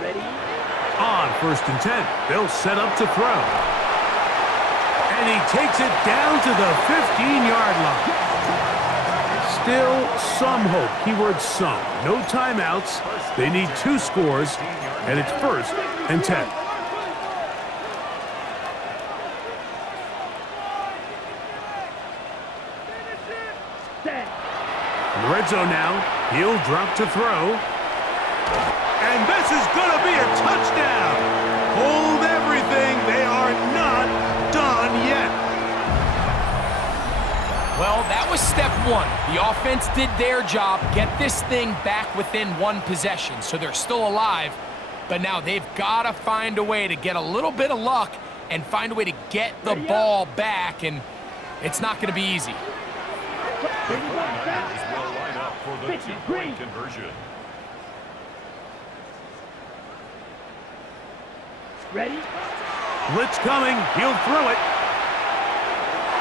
Ready. On first and 10, they'll set up to throw. And he takes it down to the 15-yard line. Still some hope. Keyword some. No timeouts. They need 2 scores, and it's first and 10. Set. In the red zone now, he'll drop to throw. And this is going to be a touchdown. Hold everything. They are not done yet. Well, that was step 1. The offense did their job, get this thing back within 1 possession, so they're still alive. But now they've got to find a way to get a little bit of luck and find a way to get the ball back, and it's not going to be easy. The 49ers will line up for the 2-point conversion. Ready. Blitz coming. He'll throw it.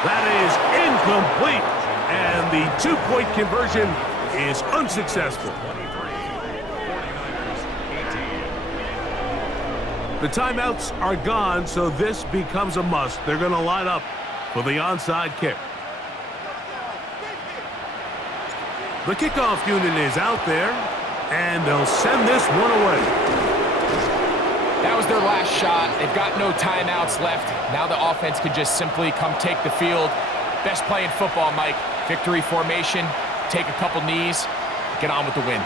That is incomplete. And the 2-point conversion is unsuccessful. 49ers 18. The timeouts are gone, so this becomes a must. They're going to line up for the onside kick. The kickoff unit is out there, and they'll send this one away. That was their last shot. They've got no timeouts left. Now the offense can just simply come take the field. Best play in football, Mike. Victory formation, take a couple knees, get on with the win.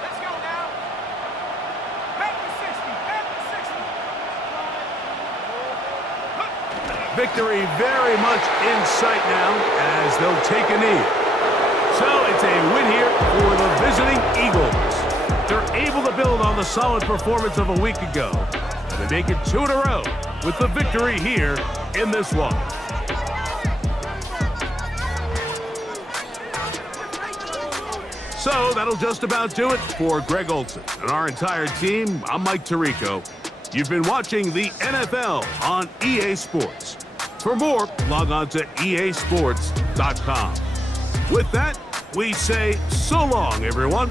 Let's go now. Back to 60. Victory very much in sight now as they'll take a knee. So it's a win here for the visiting Eagles. They're able to build on the solid performance of a week ago. And they make it 2 in a row with the victory here in this one. So that'll just about do it for Greg Olson and our entire team. I'm Mike Tirico. You've been watching the NFL on EA Sports. For more, log on to easports.com. With that, we say so long, everyone.